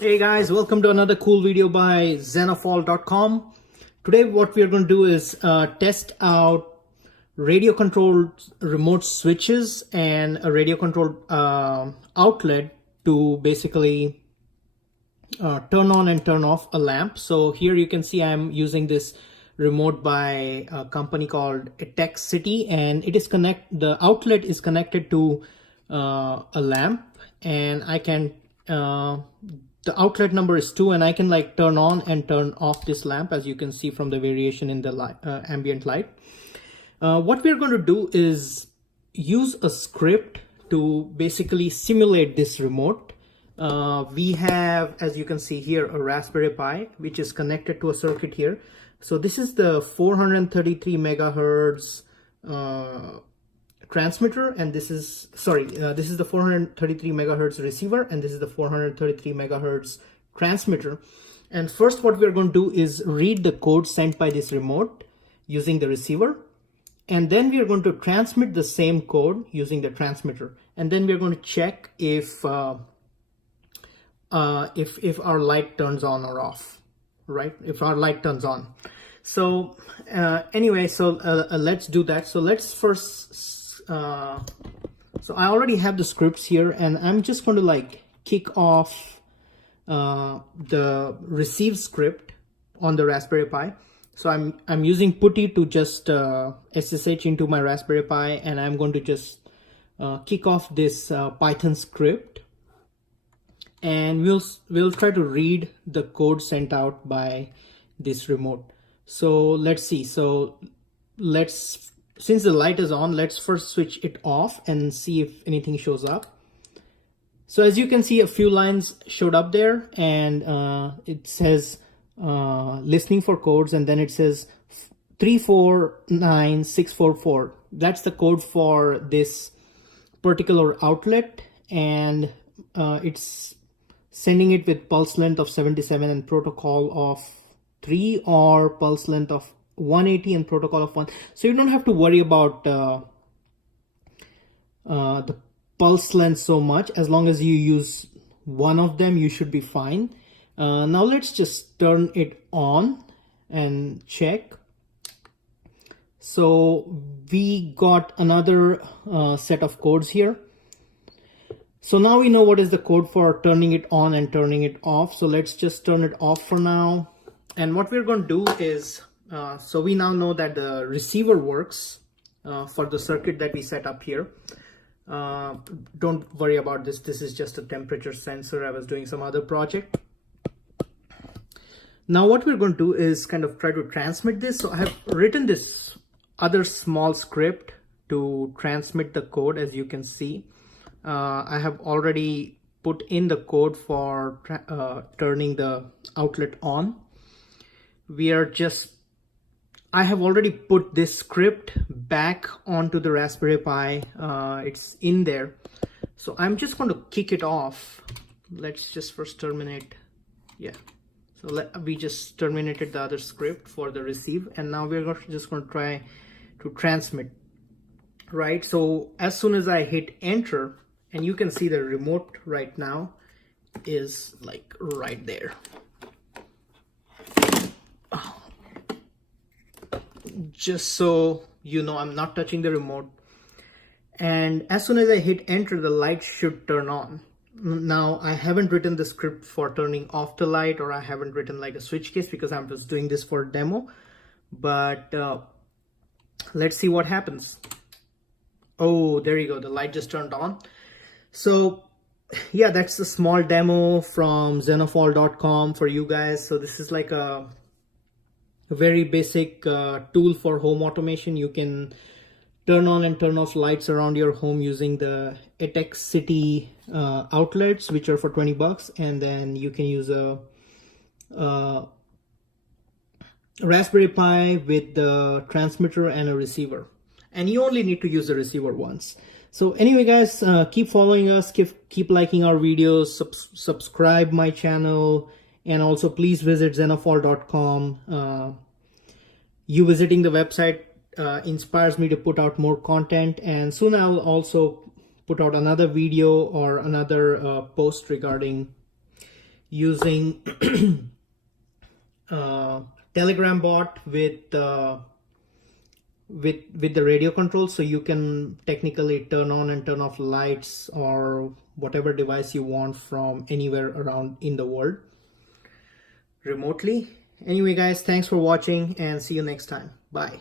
Hey guys, welcome to another cool video by zenofall.com. Today what we are going to do is test out radio controlled remote switches and a radio controlled outlet to basically turn on and turn off a lamp. So here you can see I'm using this remote by a company called Etekcity, and the outlet is connected to a lamp, and I can the outlet number is 2, and I can like turn on and turn off this lamp, as you can see from the variation in the ambient light. What we're going to do is use a script to basically simulate this remote. We have, as you can see here, a Raspberry Pi which is connected to a circuit here. So this is the 433 megahertz transmitter, and this is the 433 megahertz receiver, and this is the 433 megahertz transmitter. And first what we're going to do is read the code sent by this remote using the receiver, and then we are going to transmit the same code using the transmitter, and then we're going to check if our light turns on or off, right? If our light turns on. So anyway, so let's do that. So let's first so I already have the scripts here, and I'm just going to like kick off the receive script on the Raspberry Pi. So I'm using putty to just SSH into my Raspberry Pi, and I'm going to just kick off this Python script, and we'll try to read the code sent out by this remote. So let's see. So since the light is on, let's first switch it off and see if anything shows up. So as you can see, a few lines showed up there, and it says listening for codes, and then it says 349644. That's the code for this particular outlet, and it's sending it with pulse length of 77 and protocol of 3, or pulse length of 180 and protocol of 1. So you don't have to worry about the pulse length so much. As long as you use one of them, you should be fine. Now let's just turn it on and check. So we got another set of codes here. So now we know what is the code for turning it on and turning it off. So let's just turn it off for now. And what we're going to do is, so we now know that the receiver works for the circuit that we set up here. Don't worry about this. This is just a temperature sensor. I was doing some other project. Now what we're going to do is kind of try to transmit this. So I have written this other small script to transmit the code. As you can see, I have already put in the code for turning the outlet on. I have already put this script back onto the Raspberry Pi. It's in there. So I'm just going to kick it off. Let's just first terminate. Yeah. So we just terminated the other script for the receive, and now we're just going to try to transmit. Right. So as soon as I hit enter, and you can see the remote right now is like right there. Just so you know, I'm not touching the remote, and as soon as I hit enter, the light should turn on. Now I haven't written the script for turning off the light, or I haven't written like a switch case, because I'm just doing this for a demo. But let's see what happens. Oh, there you go, the light just turned on. So yeah, that's a small demo from zenofall.com for you guys. So this is like a very basic tool for home automation. You can turn on and turn off lights around your home using the Etekcity outlets, which are for $20, and then you can use a Raspberry Pi with the transmitter and a receiver, and you only need to use the receiver once. So anyway guys, keep following us, keep liking our videos, subscribe my channel, and also please visit zenofall.com. You visiting the website inspires me to put out more content, and soon I'll also put out another video or another post regarding using Telegram bot with the radio control, so you can technically turn on and turn off lights or whatever device you want from anywhere around in the world remotely. Anyway guys, thanks for watching and see you next time. Bye.